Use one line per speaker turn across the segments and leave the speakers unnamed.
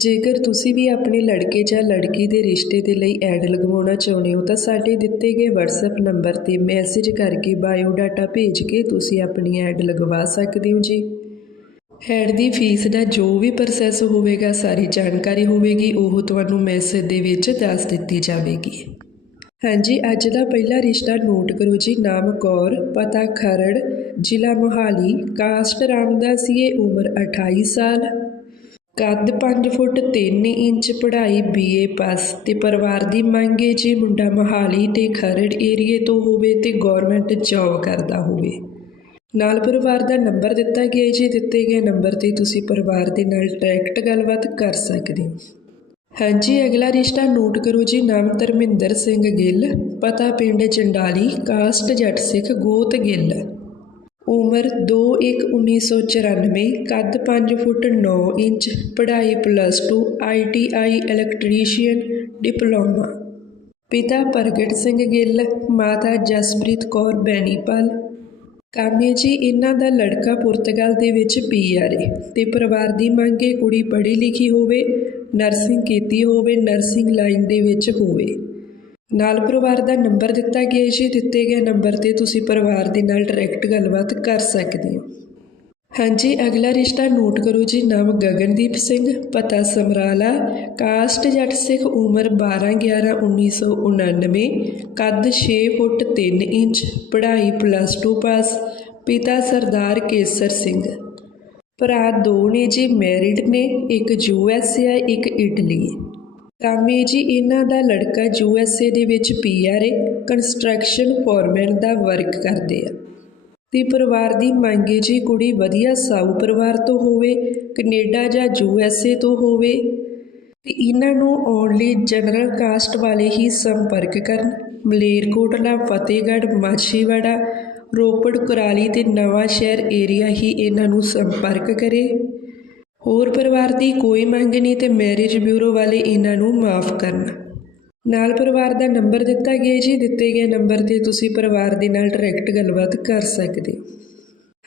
ਜੇਕਰ ਤੁਸੀਂ ਵੀ ਆਪਣੇ ਲੜਕੇ ਜਾਂ ਲੜਕੀ ਦੇ ਰਿਸ਼ਤੇ ਦੇ ਲਈ ਐਡ ਲਗਵਾਉਣਾ ਚਾਹੁੰਦੇ ਹੋ, ਤਾਂ ਸਾਡੇ ਦਿੱਤੇ ਗਏ WhatsApp ਨੰਬਰ ਤੇ ਮੈਸੇਜ ਕਰਕੇ ਬਾਇਓਡਾਟਾ ਭੇਜ ਕੇ ਤੁਸੀਂ ਆਪਣੀ ਐਡ ਲਗਵਾ ਸਕਦੇ ਹੋ ਜੀ। ਐਡ ਦੀ ਫੀਸ ਦਾ ਜੋ ਵੀ ਪ੍ਰੋਸੈਸ ਹੋਵੇਗਾ, ਸਾਰੀ ਜਾਣਕਾਰੀ ਹੋਵੇਗੀ, ਉਹ ਤੁਹਾਨੂੰ ਮੈਸੇਜ ਦੇ ਵਿੱਚ ਦੱਸ ਦਿੱਤੀ ਜਾਵੇਗੀ। ਹਾਂਜੀ, ਅੱਜ ਦਾ ਪਹਿਲਾ ਰਿਸ਼ਤਾ ਨੋਟ ਕਰੋ ਜੀ, ਨਾਮ ਕੌਰ, ਪਤਾ ਖਰੜ, ਜ਼ਿਲ੍ਹਾ ਮੋਹਾਲੀ, ਕਾਸਟ ਰਾਮਦਾਸੀਏ ਉਮਰ 28 ਸਾਲ। ਕੱਦ 5 ਫੁੱਟ 3 ਇੰਚ ਪੜ੍ਹਾਈ ਬੀਏ ਪਾਸ ਤੇ ਪਰਿਵਾਰ ਦੀ ਮੰਗ ਹੈ ਜੀ ਮੁੰਡਾ ਮੋਹਾਲੀ ਤੇ ਖਰੜ ਏਰੀਏ ਤੋਂ ਹੋਵੇ ਤੇ ਗਵਰਨਮੈਂਟ ਜੌਬ ਕਰਦਾ ਹੋਵੇ। ਨਾਲ ਪਰਿਵਾਰ ਦਾ ਨੰਬਰ ਦਿੱਤਾ ਗਿਆ ਹੈ ਜੀ ਦਿੱਤੇ ਗਏ ਨੰਬਰ ਤੇ ਤੁਸੀਂ ਪਰਿਵਾਰ ਦੇ ਨਾਲ ਡਾਇਰੈਕਟ ਗੱਲਬਾਤ ਕਰ ਸਕਦੇ ਹੋ। ਹਾਂਜੀ, ਅਗਲਾ ਰਿਸ਼ਤਾ ਨੋਟ ਕਰੋ ਜੀ, ਨਾਮ ਧਰਮਿੰਦਰ ਸਿੰਘ ਗਿੱਲ, ਪਤਾ ਪਿੰਡ ਚੰਡਾਲੀ, ਕਾਸਟ ਜੱਟ ਸਿੱਖ ਗੋਤ ਗਿੱਲ। ਉਮਰ 2/1/1994 ਕੱਦ ਪੰਜ ਫੁੱਟ ਨੌ ਇੰਚ, ਪੜ੍ਹਾਈ plus two I T I electrician diploma. ਪਿਤਾ ਪ੍ਰਗਟ ਸਿੰਘ ਗਿੱਲ, ਮਾਤਾ ਜਸਪ੍ਰੀਤ ਕੌਰ ਬੈਣੀਪਾਲ। ਕਾਮੇ ਜੀ ਇਹਨਾਂ ਦਾ ਲੜਕਾ ਪੁਰਤਗਾਲ ਦੇ ਵਿੱਚ ਪੀਆਰ ਹੈ ਤੇ ਪਰਿਵਾਰ ਦੀ ਮੰਗ ਹੈ ਕੁੜੀ ਪੜ੍ਹੀ ਲਿਖੀ ਹੋਵੇ ਨਰਸਿੰਗ ਕੀਤੀ ਹੋਵੇ ਨਰਸਿੰਗ ਲਾਈਨ ਦੇ ਵਿੱਚ ਹੋਵੇ। ਨਾਲ ਪਰਿਵਾਰ ਦਾ ਨੰਬਰ ਦਿੱਤਾ ਗਿਆ ਜੀ ਦਿੱਤੇ ਗਏ ਨੰਬਰ ਤੇ ਤੁਸੀਂ ਪਰਿਵਾਰ ਦੇ ਨਾਲ ਡਾਇਰੈਕਟ ਗੱਲਬਾਤ ਕਰ ਸਕਦੇ ਹੋ। ਹਾਂਜੀ, ਅਗਲਾ ਰਿਸ਼ਤਾ ਨੋਟ ਕਰੋ ਜੀ। ਨਾਮ ਗਗਨਦੀਪ ਸਿੰਘ, ਪਤਾ ਸਮਰਾਲਾ, ਕਾਸਟ ਜੱਟ ਸਿੱਖ ਉਮਰ 12 11 1999 ਕੱਦ 6 ਫੁੱਟ 3 ਇੰਚ, ਪੜ੍ਹਾਈ ਪਲੱਸ 2 ਪਾਸ ਪਿਤਾ ਸਰਦਾਰ ਕੇਸਰ ਸਿੰਘ। ਭਰਾ ਦੋ ਨੇ ਜੀ ਮੈਰਿਡ ਨੇ, ਇੱਕ ਯੂ ਐਸ ਏ ਇੱਕ ਇਟਲੀ। ਕਾਮੇ ਜੀ, ਇਹਨਾਂ ਦਾ ਲੜਕਾ ਯੂ ਐਸ ਏ ਦੇ ਵਿੱਚ ਪੀਆਰ ਏ, ਕੰਸਟਰਕਸ਼ਨ ਫੋਰਮੈਨ ਦਾ ਵਰਕ ਕਰਦੇ ਆ। ਤੇ ਪਰਿਵਾਰ ਦੀ ਮੰਗ ਹੈ ਜੀ, ਕੁੜੀ ਵਧੀਆ ਸਾਊ ਪਰਿਵਾਰ ਤੋਂ ਹੋਵੇ, ਕੈਨੇਡਾ ਜਾਂ ਯੂ ਐਸ ਏ ਤੋਂ ਹੋਵੇ। ਤੇ ਇਹਨਾਂ ਨੂੰ ਆਉਣ ਲਈ ਜਨਰਲ ਕਾਸਟ ਵਾਲੇ ਹੀ ਸੰਪਰਕ ਕਰਨ। ਮਲੇਰਕੋਟਲਾ, ਫਤਿਹਗੜ੍ਹ, ਮਾਛੀਵਾੜਾ, ਰੋਪੜ, ਕੁਰਾਲੀ ਤੇ ਨਵਾਂ ਸ਼ਹਿਰ ਏਰੀਆ ਹੀ ਇਹਨਾਂ ਨੂੰ ਸੰਪਰਕ ਕਰੇ। ਹੋਰ ਪਰਿਵਾਰ ਦੀ ਕੋਈ ਮੰਗ ਨਹੀਂ ਤੇ ਮੈਰਿਜ ਬਿਊਰੋ ਵਾਲੇ ਇਹਨਾਂ ਨੂੰ ਮਾਫ ਕਰਨ। ਨਾਲ ਪਰਿਵਾਰ ਦਾ ਨੰਬਰ ਦਿੱਤਾ ਗਿਆ ਜੀ। ਦਿੱਤੇ ਗਏ ਨੰਬਰ ਤੇ ਤੁਸੀਂ ਪਰਿਵਾਰ ਦੇ ਨਾਲ ਡਾਇਰੈਕਟ ਗੱਲਬਾਤ ਕਰ ਸਕਦੇ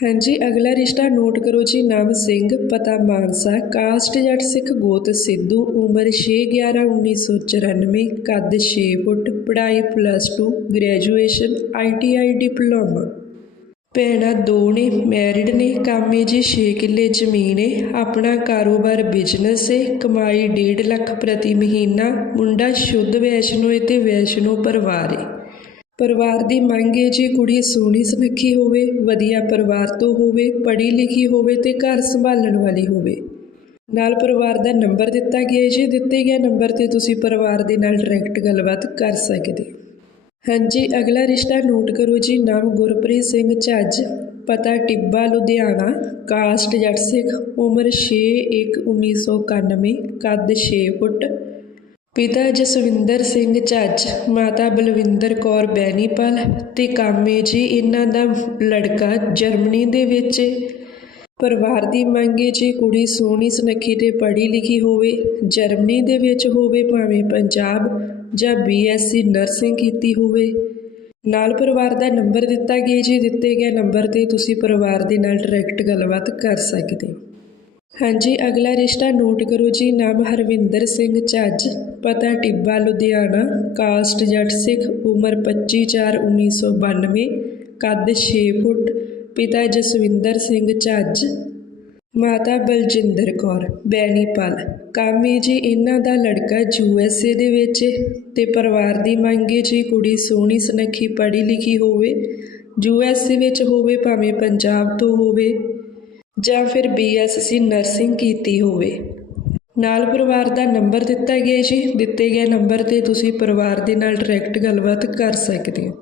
ਹਾਂਜੀ, ਅਗਲਾ ਰਿਸ਼ਤਾ ਨੋਟ ਕਰੋ ਜੀ। ਨਾਮ ਸਿੰਘ, ਪਤਾ ਮਾਨਸਾ ਕਾਸਟ ਜੱਟ ਸਿੱਖ, ਗੋਤ ਸਿੱਧੂ, ਉਮਰ 6/11/1994 ਕੱਦ 6 ਫੁੱਟ, ਪੜ੍ਹਾਈ ਪਲੱਸ 2 ਗ੍ਰੈਜੂਏਸ਼ਨ ਆਈਟੀਆਈ ਡਿਪਲੋਮਾ ਭੈਣਾਂ ਦੋ ਨੇ ਮੈਰਿਡ ਨੇ, ਕਾਮੇ ਜੀ 6 ਕਿੱਲੇ ਜ਼ਮੀਨ ਏ। ਆਪਣਾ ਕਾਰੋਬਾਰ ਬਿਜ਼ਨਸ ਏ, ਕਮਾਈ 1.5 ਲੱਖ ਪ੍ਰਤੀ ਮਹੀਨਾ। ਮੁੰਡਾ ਸ਼ੁੱਧ ਵੈਸ਼ਨੋ ਏ ਤੇ ਵੈਸ਼ਨੋ ਪਰਿਵਾਰ ਏ। ਪਰਿਵਾਰ ਦੀ ਮੰਗ ਏ ਜੀ ਕੁੜੀ ਸੋਹਣੀ ਸੁਨੱਖੀ ਹੋਵੇ, ਵਧੀਆ ਪਰਿਵਾਰ ਤੋਂ ਹੋਵੇ, ਪੜ੍ਹੀ ਲਿਖੀ ਹੋਵੇ ਤੇ ਘਰ ਸੰਭਾਲਣ ਵਾਲੀ ਹੋਵੇ। ਨਾਲ ਪਰਿਵਾਰ ਦਾ ਨੰਬਰ ਦਿੱਤਾ ਗਿਆ ਜੀ ਦਿੱਤੇ ਗਏ ਨੰਬਰ ਤੇ ਤੁਸੀਂ ਪਰਿਵਾਰ ਦੇ ਨਾਲ ਡਾਇਰੈਕਟ ਗੱਲਬਾਤ ਕਰ ਸਕਦੇ ਹਾਂਜੀ, ਅਗਲਾ ਰਿਸ਼ਤਾ ਨੋਟ ਕਰੋ ਜੀ। ਨਾਮ ਗੁਰਪ੍ਰੀਤ ਸਿੰਘ ਝੱਜ, ਪਤਾ ਟਿੱਬਾ, ਲੁਧਿਆਣਾ। ਕਾਸਟ ਜੱਟ ਸਿੱਖ, ਉਮਰ 6/1/1991 ਕੱਦ 6 ਫੁੱਟ। ਪਿਤਾ ਜਸਵਿੰਦਰ ਸਿੰਘ ਝੱਜ, ਮਾਤਾ ਬਲਵਿੰਦਰ ਕੌਰ ਬੈਣੀਪਾਲ ਤੇ ਕਾਮੇ ਜੀ ਇਹਨਾਂ ਦਾ ਲੜਕਾ ਜਰਮਨੀ ਦੇ ਵਿੱਚ। ਹੈ। ਪਰਿਵਾਰ ਦੀ ਮੰਗ ਹੈ ਜੀ ਕੁੜੀ ਸੋਹਣੀ, ਸੁਨੱਖੀ ਤੇ ਪੜ੍ਹੀ ਲਿਖੀ ਹੋਵੇ, ਜਰਮਨੀ ਦੇ ਵਿੱਚ ਹੋਵੇ, ਭਾਵੇਂ ਪੰਜਾਬ ਜਾਂ ਬੀਐਸਸੀ ਨਰਸਿੰਗ ਕੀਤੀ ਹੋਵੇ। ਨਾਲ ਪਰਿਵਾਰ ਦਾ ਨੰਬਰ ਦਿੱਤਾ ਗਿਆ ਜੀ ਦਿੱਤੇ ਗਏ ਨੰਬਰ ਤੇ ਤੁਸੀਂ ਪਰਿਵਾਰ ਦੇ ਨਾਲ ਡਾਇਰੈਕਟ ਗੱਲਬਾਤ ਕਰ ਸਕਦੇ ਹੋ। ਹਾਂਜੀ, ਅਗਲਾ ਰਿਸ਼ਤਾ ਨੋਟ ਕਰੋ ਜੀ। ਨਾਮ ਹਰਵਿੰਦਰ ਸਿੰਘ ਝੱਜ ਪਤਾ ਟਿੱਬਾ, ਲੁਧਿਆਣਾ ਕਾਸਟ ਜੱਟ ਸਿੱਖ, ਉਮਰ 25/4/1992 ਕੱਦ 6 ਫੁੱਟ, ਪਿਤਾ ਜਸਵਿੰਦਰ ਸਿੰਘ ਝੱਜ ਮਾਤਾ ਬਲਜਿੰਦਰ ਕੌਰ ਬੈਣੀਪਾਲ ਕੰਮ ਕਾਮੇ ਜੀ, ਇਹਨਾਂ ਦਾ ਲੜਕਾ ਯੂ ਐਸ ਏ ਦੇ ਵਿੱਚ ਹੈ ਅਤੇ ਪਰਿਵਾਰ ਦੀ ਮੰਗ ਹੈ ਜੀ ਕੁੜੀ ਸੋਹਣੀ ਸੁਨੱਖੀ ਪੜ੍ਹੀ ਲਿਖੀ ਹੋਵੇ, ਯੂ ਐਸ ਏ ਵਿੱਚ ਹੋਵੇ ਭਾਵੇਂ ਪੰਜਾਬ ਤੋਂ ਹੋਵੇ ਜਾਂ ਫਿਰ ਬੀ ਐੱਸ ਸੀ ਨਰਸਿੰਗ ਕੀਤੀ ਹੋਵੇ। ਨਾਲ ਪਰਿਵਾਰ ਦਾ ਨੰਬਰ ਦਿੱਤਾ ਗਿਆ ਜੀ, ਦਿੱਤੇ ਗਏ ਨੰਬਰ ਤੇ ਤੁਸੀਂ ਪਰਿਵਾਰ ਦੇ ਨਾਲ ਡਾਇਰੈਕਟ ਗੱਲਬਾਤ ਕਰ ਸਕਦੇ ਹੋ।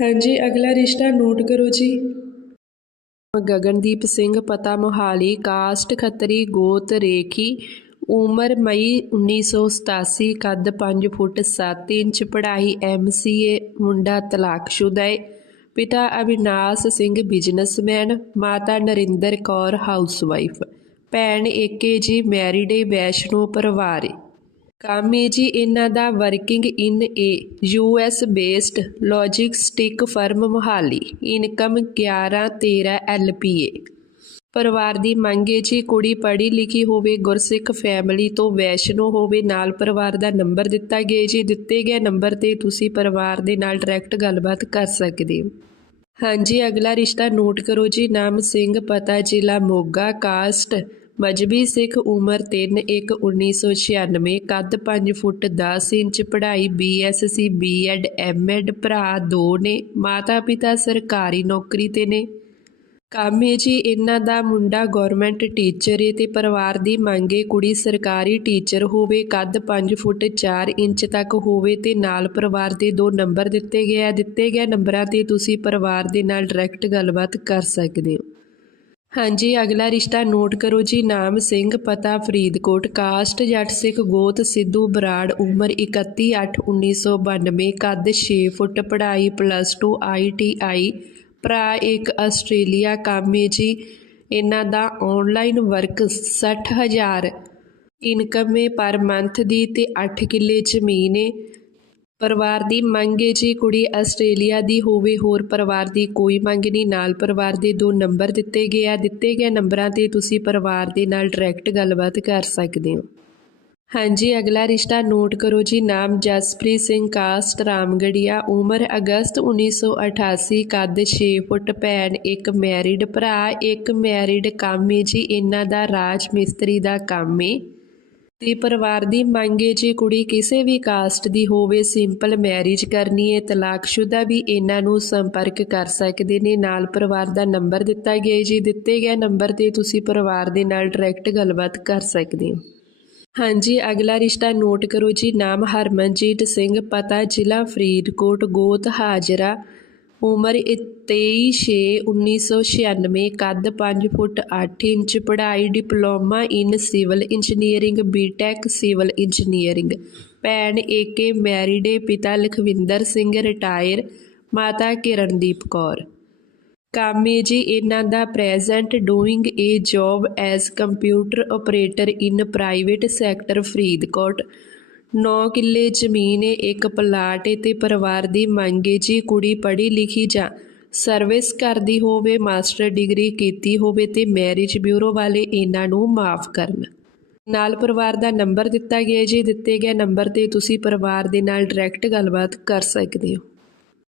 ਹਾਂਜੀ, ਅਗਲਾ ਰਿਸ਼ਤਾ ਨੋਟ ਕਰੋ ਜੀ। ਗਗਨਦੀਪ ਸਿੰਘ ਪਤਾ ਮੋਹਾਲੀ ਕਾਸਟ ਖੱਤਰੀ, ਗੋਤ ਰੇਖੀ, ਉਮਰ ਮਈ 1987 ਕੱਦ 5 ਫੁੱਟ 7 ਇੰਚ, ਪੜ੍ਹਾਈ ਐਮਸੀਏ ਮੁੰਡਾ ਤਲਾਕਸ਼ੁਦਾ ਹੈ ਪਿਤਾ ਅਵਿਨਾਸ਼ ਸਿੰਘ, ਬਿਜ਼ਨਸਮੈਨ, ਮਾਤਾ ਨਰਿੰਦਰ ਕੌਰ, ਹਾਊਸਵਾਈਫ। ਭੈਣ ਏਕੇ ਜੀ, ਮੈਰਿਡ ਏ, ਵੈਸ਼ਨੋ ਪਰਿਵਾਰ ਏ ਕੰਮ ਜੀ, ਇਹਨਾਂ ਦਾ working in a U S based logistic firm Mohali. Income 11 13 L P A ਪਰਿਵਾਰ ਦੀ ਮੰਗ ਹੈ ਜੀ, ਕੁੜੀ ਪੜ੍ਹੀ ਲਿਖੀ ਹੋਵੇ, ਗੁਰਸਿੱਖ ਫੈਮਿਲੀ ਤੋਂ ਵੈਸ਼ਨੋ ਹੋਵੇ, ਨਾਲ ਪਰਿਵਾਰ ਦਾ ਨੰਬਰ ਦਿੱਤਾ ਗਿਆ ਜੀ। ਦਿੱਤੇ ਗਏ ਨੰਬਰ ਤੇ ਤੁਸੀਂ ਪਰਿਵਾਰ ਦੇ ਨਾਲ ਡਾਇਰੈਕਟ ਗੱਲਬਾਤ ਕਰ ਸਕਦੇ ਹੋ। ਹਾਂਜੀ, ਅਗਲਾ ਰਿਸ਼ਤਾ ਨੋਟ ਕਰੋ ਜੀ। ਨਾਮ ਸਿੰਘ, ਪਤਾ ਜ਼ਿਲ੍ਹਾ ਮੋਗਾ, ਕਾਸਟ ਮਜਬੀ ਸਿੱਖ ਉਮਰ 3 1 1996 ਕੱਦ 5 ਫੁੱਟ 10 ਇੰਚ, ਪੜ੍ਹਾਈ ਬੀਐਸਸੀ ਬੀਐਡ ਐਮਐਡ ਭਰਾ ਦੋ ਨੇ ਮਾਤਾ ਪਿਤਾ ਸਰਕਾਰੀ ਨੌਕਰੀ ਤੇ ਨੇ। ਕੰਮ ਹੈ ਜੀ ਇਹਨਾਂ ਦਾ ਮੁੰਡਾ ਗਵਰਨਮੈਂਟ ਟੀਚਰ ਏ ਤੇ ਪਰਿਵਾਰ ਦੀ ਮੰਗ ਏ ਕੁੜੀ ਸਰਕਾਰੀ ਟੀਚਰ ਹੋਵੇ, ਕੱਦ 5 ਫੁੱਟ 4 ਇੰਚ ਤੱਕ ਹੋਵੇ ਤੇ ਨਾਲ ਪਰਿਵਾਰ ਦੇ ਦੋ ਨੰਬਰ ਦਿੱਤੇ ਗਏ ਆ ਦਿੱਤੇ ਗਏ ਨੰਬਰਾਂ ਤੇ ਤੁਸੀਂ ਪਰਿਵਾਰ ਦੇ ਨਾਲ ਡਾਇਰੈਕਟ ਗੱਲਬਾਤ ਕਰ ਸਕਦੇ ਹੋ। ਹਾਂਜੀ, ਅਗਲਾ ਰਿਸ਼ਤਾ ਨੋਟ ਕਰੋ ਜੀ। ਨਾਮ ਸਿੰਘ, ਪਤਾ ਫਰੀਦਕੋਟ, ਕਾਸਟ ਜੱਟ ਸਿੱਖ ਗੋਤ, ਸਿੱਧੂ ਬਰਾੜ, ਉਮਰ 31 8 1992 ਕੱਦ 6 ਫੁੱਟ, ਪੜ੍ਹਾਈ ਪਲੱਸ 2 ਆਈਟੀਆਈ ਭਰਾ ਇੱਕ ਆਸਟ੍ਰੇਲੀਆ ਕਾਮੇ ਜੀ। ਇਹਨਾਂ ਦਾ ਆਨਲਾਈਨ ਵਰਕ 60000 ਇਨਕਮ ਹੈ ਪਰ ਮੰਥ ਦੀ ਤੇ 8 ਕਿੱਲੇ ਜ਼ਮੀਨ ਹੈ ਪਰਿਵਾਰ ਦੀ ਮੰਗ ਹੈ ਜੀ ਕੁੜੀ ਆਸਟ੍ਰੇਲੀਆ ਦੀ ਹੋਵੇ, ਹੋਰ ਪਰਿਵਾਰ ਦੀ ਕੋਈ ਮੰਗ ਨਹੀਂ। ਨਾਲ ਪਰਿਵਾਰ ਦੇ ਦੋ ਨੰਬਰ ਦਿੱਤੇ ਗਏ ਆ। ਦਿੱਤੇ ਗਏ ਨੰਬਰਾਂ ਤੇ ਤੁਸੀਂ ਪਰਿਵਾਰ ਦੇ ਨਾਲ ਡਾਇਰੈਕਟ ਗੱਲਬਾਤ ਕਰ ਸਕਦੇ ਹੋ। ਹਾਂਜੀ, ਅਗਲਾ ਰਿਸ਼ਤਾ ਨੋਟ ਕਰੋ ਜੀ। ਨਾਮ ਜਸਪ੍ਰੀਤ ਸਿੰਘ, ਕਾਸਟ ਰਾਮਗੜੀਆ। ਉਮਰ ਅਗਸਤ 1988 ਕੱਦ 6 ਫੁੱਟ, ਭੈਣ ਇੱਕ ਮੈਰਿਡ ਭਰਾ, ਇੱਕ ਮੈਰਿਡ ਕਾਮੇ ਜੀ। ਇਹਨਾਂ ਦਾ ਰਾਜ ਮਿਸਤਰੀ ਦਾ ਕੰਮ ਏ ਤੇ ਪਰਿਵਾਰ ਦੀ ਮੰਗ ਹੈ ਜੇ ਕੁੜੀ ਕਿਸੇ ਵੀ ਕਾਸਟ ਦੀ ਹੋਵੇ ਸਿੰਪਲ ਮੈਰਿਜ ਕਰਨੀ ਹੈ ਤਲਾਕਸ਼ੁਦਾ ਵੀ ਇਹਨਾਂ ਨੂੰ ਸੰਪਰਕ ਕਰ ਸਕਦੇ ਨੇ। ਨਾਲ ਪਰਿਵਾਰ ਦਾ ਨੰਬਰ ਦਿੱਤਾ ਗਿਆ ਏ ਜੀ। ਦਿੱਤੇ ਗਏ ਨੰਬਰ ਤੇ ਤੁਸੀਂ ਪਰਿਵਾਰ ਦੇ ਨਾਲ ਡਾਇਰੈਕਟ ਗੱਲਬਾਤ ਕਰ ਸਕਦੇ ਹੋ। ਹਾਂਜੀ, ਅਗਲਾ ਰਿਸ਼ਤਾ ਨੋਟ ਕਰੋ ਜੀ। ਨਾਮ ਹਰਮਨਜੀਤ ਸਿੰਘ, ਪਤਾ ਜ਼ਿਲ੍ਹਾ ਫਰੀਦਕੋਟ, ਗੋਤ ਹਾਜਰਾ। ਉਮਰ 23/6/1996 ਕੱਦ ਪੰਜ ਫੁੱਟ ਅੱਠ ਇੰਚ, ਪੜ੍ਹਾਈ diploma in civil engineering, BTech civil engineering. ਭੈਣ ਏਕੇ ਮੈਰਿਡ ਏ, ਪਿਤਾ ਲਖਵਿੰਦਰ ਸਿੰਘ, ਰਿਟਾਇਰ ਮਾਤਾ ਕਿਰਨਦੀਪ ਕੌਰ। ਕੰਮ ਹੈ ਜੀ ਇਹਨਾਂ ਦਾ present doing a job as computer operator in private sector Faridkot. 9 ਕਿੱਲੇ ਜ਼ਮੀਨ ਏ, ਇੱਕ ਪਲਾਟ ਏ ਤੇ ਪਰਿਵਾਰ ਦੀ ਮੰਗ ਏ, ਜੀ ਕੁੜੀ ਪੜ੍ਹੀ ਲਿਖੀ ਜਾਂ ਸਰਵਿਸ ਕਰਦੀ ਹੋਵੇ, ਮਾਸਟਰ ਡਿਗਰੀ ਕੀਤੀ ਹੋਵੇ ਤੇ ਮੈਰਿਜ ਬਿਊਰੋ ਵਾਲੇ ਇਹਨਾਂ ਨੂੰ ਮਾਫ ਕਰਨ। ਨਾਲ ਪਰਿਵਾਰ ਦਾ ਨੰਬਰ ਦਿੱਤਾ ਗਿਆ ਜੀ ਦਿੱਤੇ ਗਏ ਨੰਬਰ ਤੇ ਤੁਸੀਂ ਪਰਿਵਾਰ ਦੇ ਨਾਲ ਡਾਇਰੈਕਟ ਗੱਲਬਾਤ ਕਰ ਸਕਦੇ ਹੋ।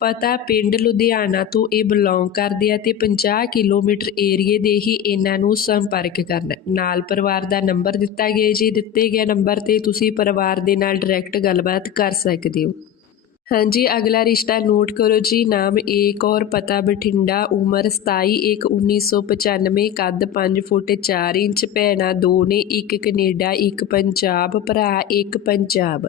ਪਤਾ ਪਿੰਡ ਲੁਧਿਆਣਾ ਤੋਂ ਇਹ ਬਿਲੋਂਗ ਕਰਦੇ ਆ ਤੇ 50 ਕਿਲੋਮੀਟਰ ਏਰੀਏ ਦੇ ਹੀ ਇਹਨਾਂ ਨੂੰ ਸੰਪਰਕ ਕਰਨ। ਨਾਲ ਪਰਿਵਾਰ ਦਾ ਨੰਬਰ ਦਿੱਤਾ ਗਿਆ ਜੀ। ਦਿੱਤੇ ਗਏ ਨੰਬਰ ਤੇ ਤੁਸੀਂ ਪਰਿਵਾਰ ਦੇ ਨਾਲ ਡਾਇਰੈਕਟ ਗੱਲਬਾਤ ਕਰ ਸਕਦੇ ਹੋ। ਹਾਂਜੀ, ਅਗਲਾ ਰਿਸ਼ਤਾ ਨੋਟ ਕਰੋ ਜੀ। ਨਾਮ ਏਕ ਔਰ ਪਤਾ ਬਠਿੰਡਾ, ਉਮਰ 27 ਇੱਕ 1995 ਕੱਦ 5 ਫੁੱਟ 4 ਇੰਚ, ਭੈਣਾਂ ਦੋ ਨੇ, ਇੱਕ ਕੈਨੇਡਾ, ਇੱਕ ਪੰਜਾਬ, ਭਰਾ ਇੱਕ ਪੰਜਾਬ।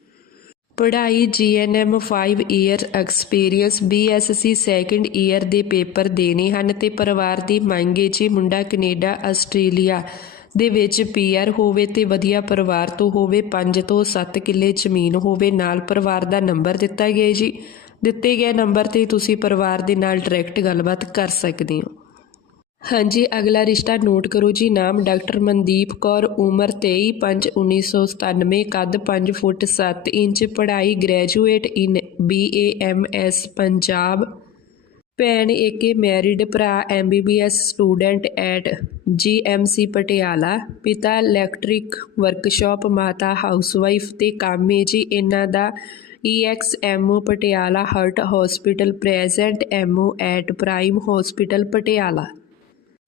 ਪੜ੍ਹਾਈ GNM 5 year experience BSc second year ਦੇ ਪੇਪਰ ਦੇਣੇ ਹਨ ਤੇ ਪਰਿਵਾਰ ਦੀ ਮੰਗ ਹੈ ਜੀ ਮੁੰਡਾ ਕੈਨੇਡਾ, ਆਸਟ੍ਰੇਲੀਆ ਦੇ ਵਿੱਚ ਪੀਆਰ ਹੋਵੇ ਤੇ ਵਧੀਆ ਪਰਿਵਾਰ ਤੋਂ ਹੋਵੇ 5 ਤੋਂ 7 ਕਿੱਲੇ ਜ਼ਮੀਨ ਹੋਵੇ, ਨਾਲ ਪਰਿਵਾਰ ਦਾ ਨੰਬਰ ਦਿੱਤਾ ਗਿਆ ਜੀ। ਦਿੱਤੇ ਗਏ ਨੰਬਰ ਤੇ ਤੁਸੀਂ ਪਰਿਵਾਰ ਦੇ ਨਾਲ ਡਾਇਰੈਕਟ ਗੱਲਬਾਤ ਕਰ ਸਕਦੇ ਹੋ। ਹਾਂਜੀ, ਅਗਲਾ ਰਿਸ਼ਤਾ ਨੋਟ ਕਰੋ ਜੀ। ਨਾਮ ਡਾਕਟਰ ਮਨਦੀਪ ਕੌਰ, ਉਮਰ 23/5/1997 ਕੱਦ 5 ਫੁੱਟ 7 ਇੰਚ, ਪੜ੍ਹਾਈ ਗ੍ਰੈਜੂਏਟ ਇਨ ਬੀਏਐਮਐਸ ਪੰਜਾਬ। ਭੈਣ ਏਕੇ, ਮੈਰਿਡ ਭਰਾ MBBS student at GMC Patiala. ਪਿਤਾ ਇਲੈਕਟ੍ਰਿਕ ਵਰਕਸ਼ਾਪ, ਮਾਤਾ ਹਾਊਸਵਾਈਫ ਤੇ ਕਾਮੇ ਜੀ। ਇਹਨਾਂ ਦਾ ex MO Patiala, heart hospital, present MO at Prime hospital Patiala.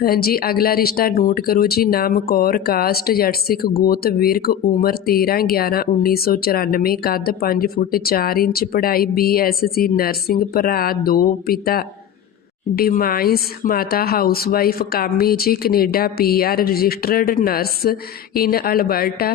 ਹਾਂਜੀ, ਅਗਲਾ ਰਿਸ਼ਤਾ ਨੋਟ ਕਰੋ ਜੀ। ਨਾਮ ਕੌਰ, ਕਾਸਟ ਜੱਟ ਸਿੱਖ ਗੋਤ, ਵਿਰਕ, ਉਮਰ 13 11 1994 ਕੱਦ 5 ਫੁੱਟ 4 ਇੰਚ, ਪੜ੍ਹਾਈ ਬੀਐਸਸੀ ਨਰਸਿੰਗ, ਭਰਾ ਦੋ, ਪਿਤਾ ਡਿਮਾਈਸ, ਮਾਤਾ ਹਾਊਸਵਾਈਫ, ਕਾਮੀ ਜੀ, Canada PR registered nurse, in Alberta